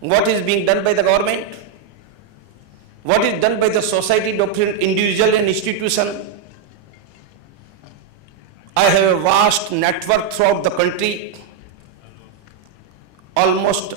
what is being done by the government, what is done by the society, different individual and institution. I have a vast network throughout the country, almost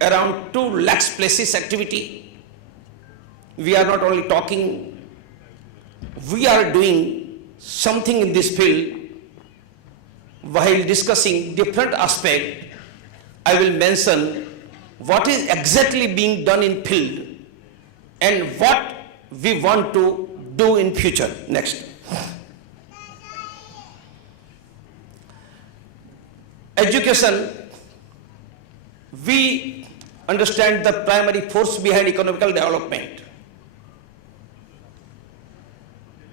around 2 lakhs places activity. We are not only talking, we are doing something in this field. While discussing different aspects, I will mention what is exactly being done in field and what we want to do in future. Next. Education, we understand the primary force behind economical development.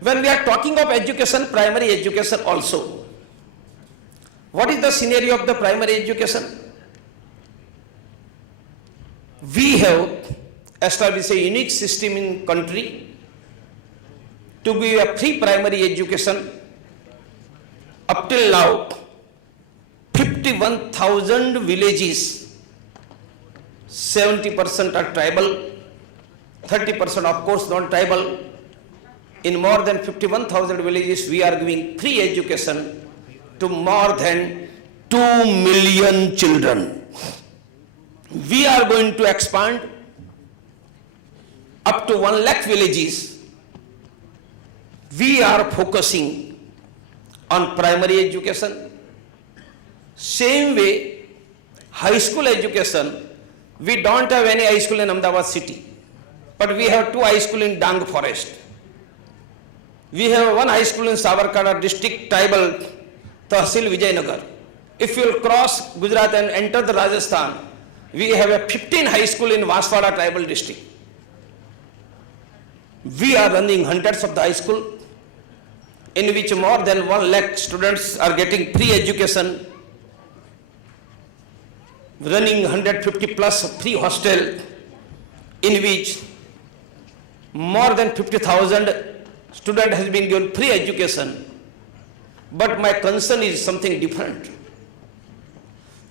When we are talking of education, primary education also, what is the scenario of the primary education? We have established a unique system in country to give a free primary education. Up till now, 51,000 villages, 70% are tribal, 30% of course non-tribal. In more than 51,000 villages, we are giving free education to more than 2 million children. We are going to expand up to 1 lakh villages. We are focusing on primary education. Same way, high school education, we don't have any high school in Ahmedabad city, but we have 2 high schools in Dang forest. We have 1 high school in Savarkanda district, tribal, Tahsil Vijaynagar. If you will cross Gujarat and enter the Rajasthan, we have a 15 high school in Vaswada tribal district. We are running hundreds of the high school in which more than 1 lakh students are getting free education, running 150 plus free hostel in which more than 50,000 students has been given free education. But my concern is something different.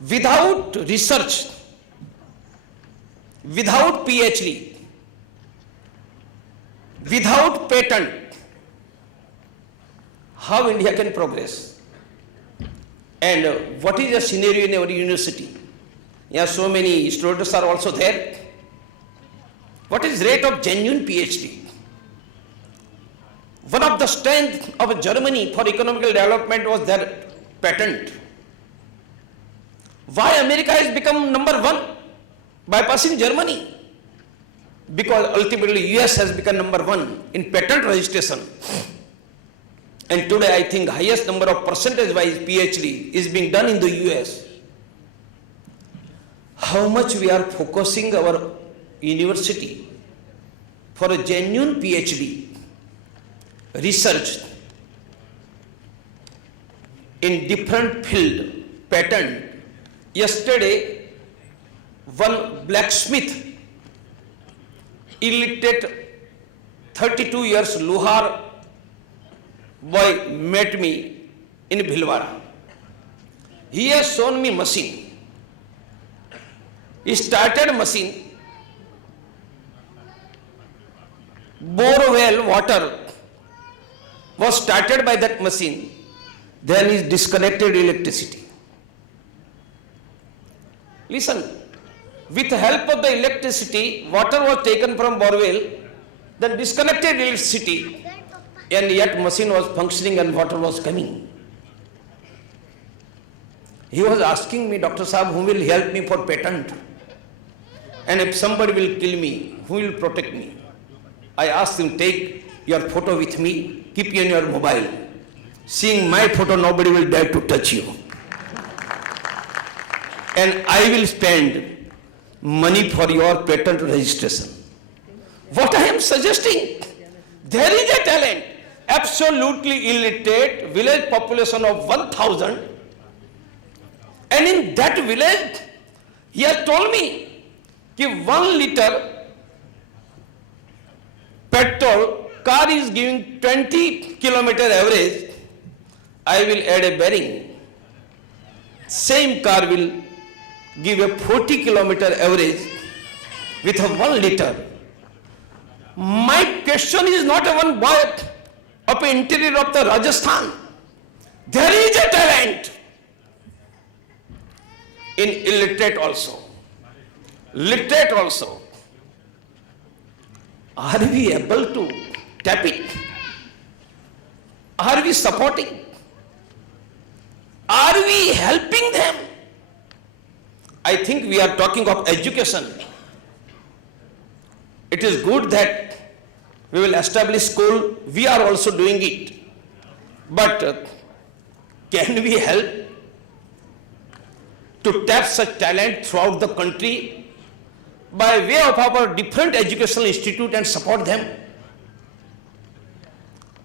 Without research, without PhD, without patent, how India can progress? And what is the scenario in our university? Yeah, so many students are also there. What is rate of genuine PhD? One of the strengths of Germany for economical development was their patent. Why America has become number 1? Bypassing Germany. Because ultimately US has become number 1 in patent registration. And today I think highest number of percentage wise PhD is being done in the US. How much we are focusing our university for a genuine PhD research in different field, patent. Yesterday, one blacksmith, illiterate 32 years Luhar boy met me in Bhilwara. He has shown me machine. He started machine, borewell water was started by that machine, then he disconnected electricity. Listen, with the help of the electricity, water was taken from borewell, then disconnected electricity, and yet machine was functioning and water was coming. He was asking me, Dr. Saab, who will help me for patent? And if somebody will kill me, who will protect me? I asked him, take your photo with me, keep it in your mobile. Seeing my photo, nobody will dare to touch you. And I will spend money for your patent registration. What I am suggesting, there is a talent, absolutely illiterate, village population of 1,000. And in that village, he has told me, कि 1 liter petrol, car is giving 20 kilometer average, I will add a bearing. Same car will give a 40-kilometer average with a 1 liter. My question is not a one boy of interior of the Rajasthan. There is a talent in illiterate also, literate also. Are we able to tap it? Are we supporting? Are we helping them? I think we are talking of education. It is good that we will establish school. We are also doing it. But can we help to tap such talent throughout the country by way of our different educational institute and support them?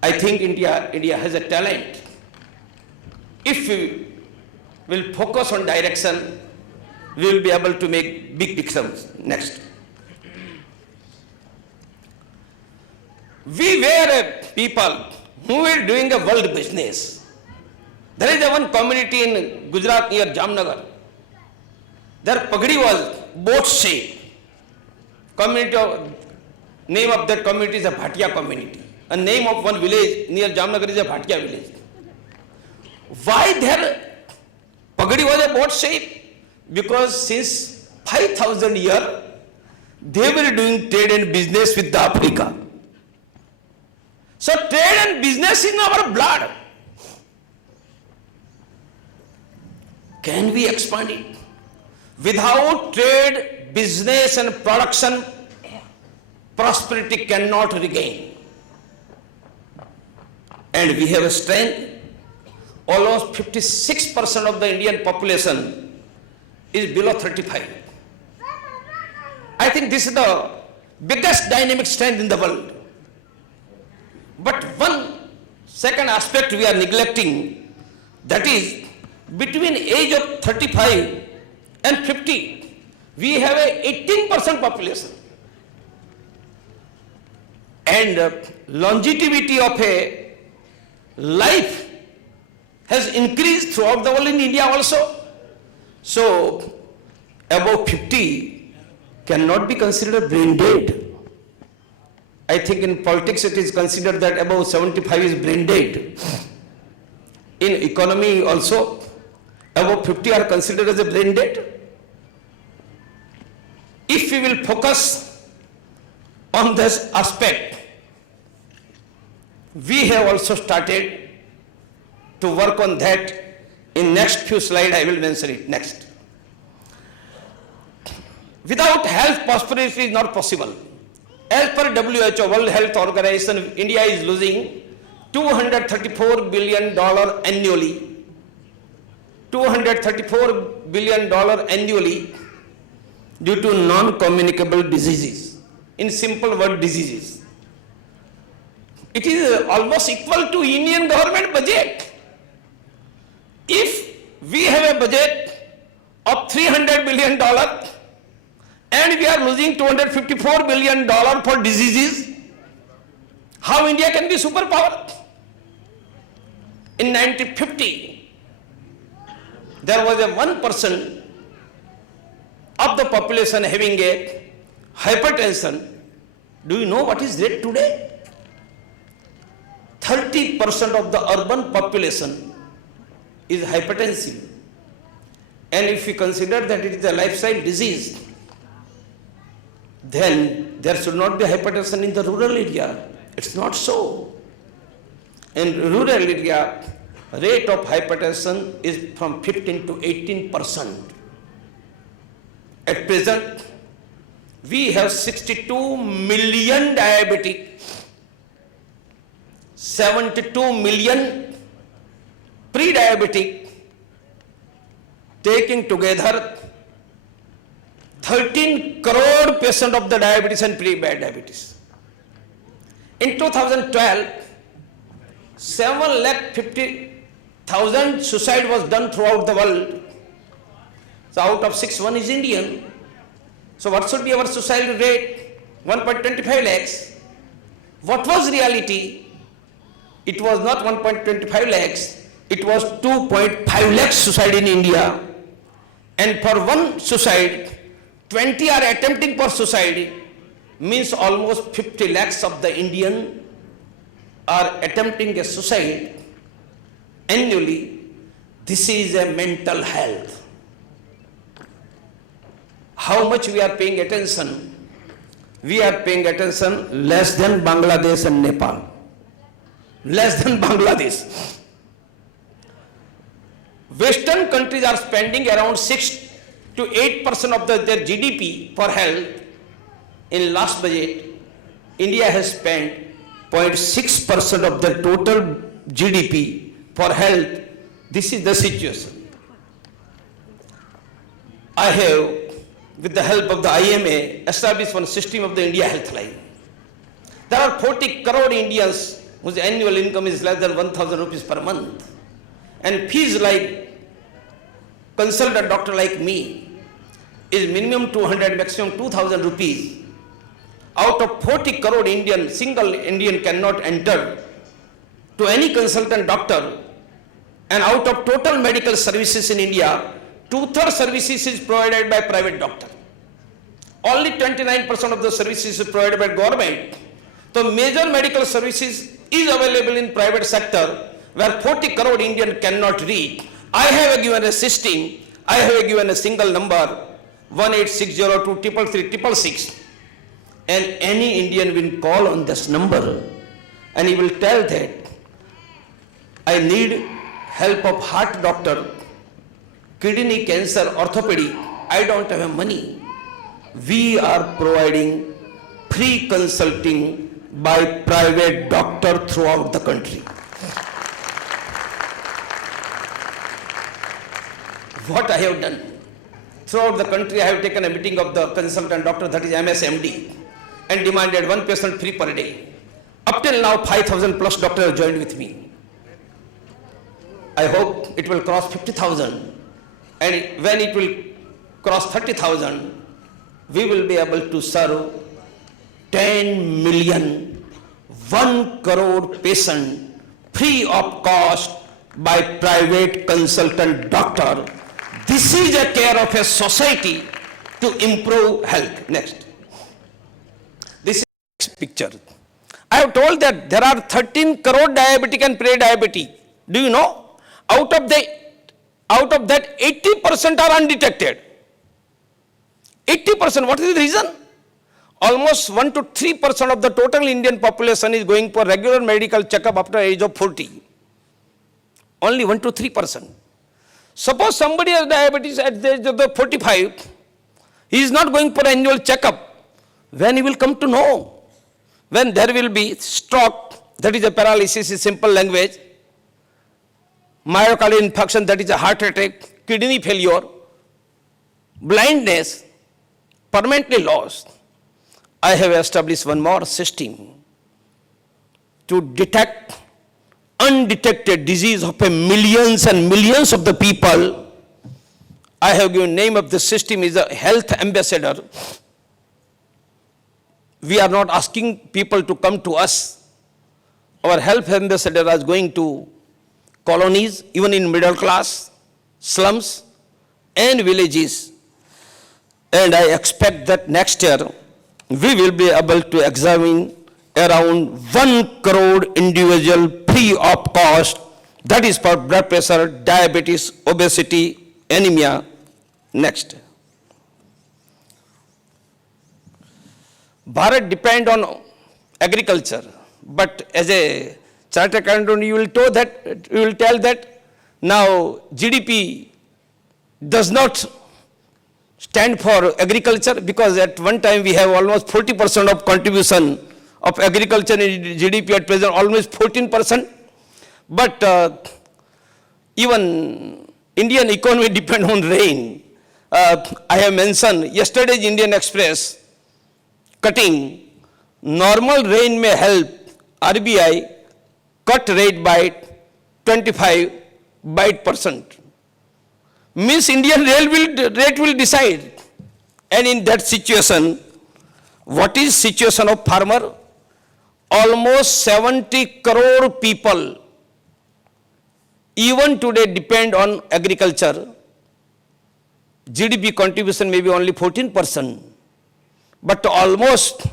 I think India has a talent. If we will focus on direction, we will be able to make big difference. Next. We were people who were doing a world business. There is a one community in Gujarat near Jamnagar. Their pagdi was boat shape. Name of that community is a Bhatia community. A name of one village near Jamnagar is a Bhatia village. Why their pagdi was a boat shape? Because since 5,000 years, they were doing trade and business with the Africa. So trade and business is in our blood. Can we expand it? Without trade, business and production, prosperity cannot regain. And we have a strength. Almost 56% of the Indian population is below 35. I think this is the biggest dynamic strength in the world. But one second aspect we are neglecting, that is between age of 35 and 50, we have a 18% population. And longevity of a life has increased throughout the world in India also. So above 50 cannot be considered brain dead. I think in politics it is considered that above 75 is brain dead. In economy also, above 50 are considered as a brain dead. If we will focus on this aspect, we have also started to work on that. In next few slides I will mention it. Next. Without health, prosperity is not possible. As per WHO, World Health Organization, India is losing $234 billion annually. $234 billion annually due to non-communicable diseases. In simple word, diseases. It is almost equal to Indian government budget. If we have a budget of $300 billion and we are losing $254 billion for diseases, how India can be superpower? In 1950, there was a 1% of the population having a hypertension. Do you know what is rate today? 30% of the urban population is hypertensive. And if we consider that it is a lifestyle disease, then there should not be hypertension in the rural area. It's not so. In rural area, rate of hypertension is from 15 to 18%. At present, we have 62 million diabetic, 72 million pre-diabetic, taking together 13 crore patients of the diabetes and pre-diabetes. In 2012, 750,000 suicide was done throughout the world. So out of 6, 1 is Indian. So what should be our suicide rate? 1.25 lakhs. What was reality? It was not 1.25 lakhs. It was 2.5 lakhs suicide in India. And for one suicide, 20 are attempting for suicide, means almost 50 lakhs of the Indian are attempting a suicide annually. This is a mental health. How much we are paying attention? We are paying attention less than Bangladesh and Nepal. Less than Bangladesh. Western countries are spending around 6 to 8% of their GDP for health. In last budget, India has spent 0.6% of their total GDP for health. This is the situation. I have, with the help of the IMA, established one system of the India Health Line. There are 40 crore Indians whose annual income is less than 1,000 rupees per month. And fees like consultant doctor like me is minimum 200, maximum 2,000 rupees. Out of 40 crore Indian, single Indian cannot enter to any consultant doctor. And out of total medical services in India, 2/3 services is provided by private doctor. Only 29% of the services is provided by government. So major medical services is available in private sector where 40 crore Indian cannot reach. I have given a system, I have given a single number 1860233366, and any Indian will call on this number and he will tell that I need help of heart doctor, kidney cancer, orthopedic, I don't have money. We are providing free consulting by private doctor throughout the country. What I have done? Throughout the country, I have taken a meeting of the consultant doctor, that is MSMD, and demanded one patient free per day. Up till now, 5,000 plus doctors have joined with me. I hope it will cross 50,000, and when it will cross 30,000, we will be able to serve 10 million, 1 crore patient free of cost by private consultant doctor. This is a care of a society to improve health. Next. This is next picture. I have told that there are 13 crore diabetic and pre-diabetic. Do you know? Out of that 80% are undetected. 80%, what is the reason? Almost 1 to 3% of the total Indian population is going for regular medical checkup after age of 40. Only 1 to 3%. Suppose somebody has diabetes at the age of 45, he is not going for annual checkup. When he will come to know? When there will be stroke, that is a paralysis in simple language, myocardial infarction, that is a heart attack, kidney failure, blindness, permanently lost. I have established one more system to detect undetected disease of millions and millions of the people. I have given name of the system is a health ambassador. We are not asking people to come to us. Our health ambassador is going to colonies, even in middle class, slums and villages. And I expect that next year we will be able to examine around 1 crore individual free of cost. That is for blood pressure, diabetes, obesity, anemia. Next. Bharat depend on agriculture, but as a chartered accountant, you will tell that now GDP does not stand for agriculture, because at one time we have almost 40% of contribution of agriculture in GDP, at present almost 14%. But even Indian economy depend on rain. I have mentioned yesterday's Indian Express cutting. Normal rain may help RBI cut rate by 25%. Means Indian rate will decide. And in that situation, what is situation of farmer? Almost 70 crore people even today depend on agriculture. GDP contribution may be only 14%, but almost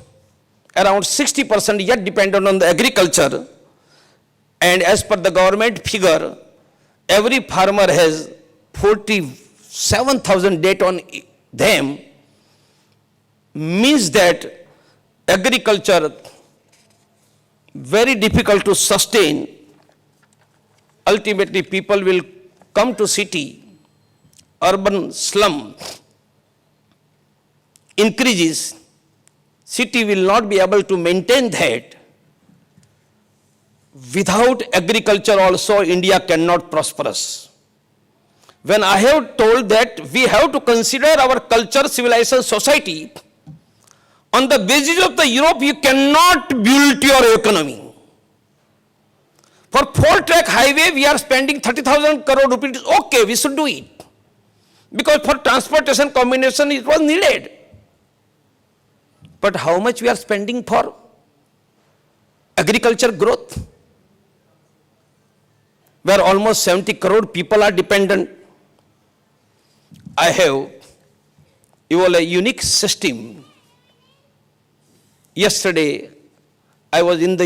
around 60% yet dependent on the agriculture. And as per the government figure, every farmer has 47,000 debt on them, means that agriculture very difficult to sustain. Ultimately, people will come to city, urban slum increases, city will not be able to maintain that. Without agriculture also India cannot prosperous. When I have told that we have to consider our culture, civilization, society, on the basis of the Europe, you cannot build your economy. For 4-track highway, we are spending 30,000 crore rupees. Okay, we should do it. Because for transportation combination, it was needed. But how much we are spending for agriculture growth? Where almost 70 crore people are dependent. I have evolved a unique system. Yesterday, I was in the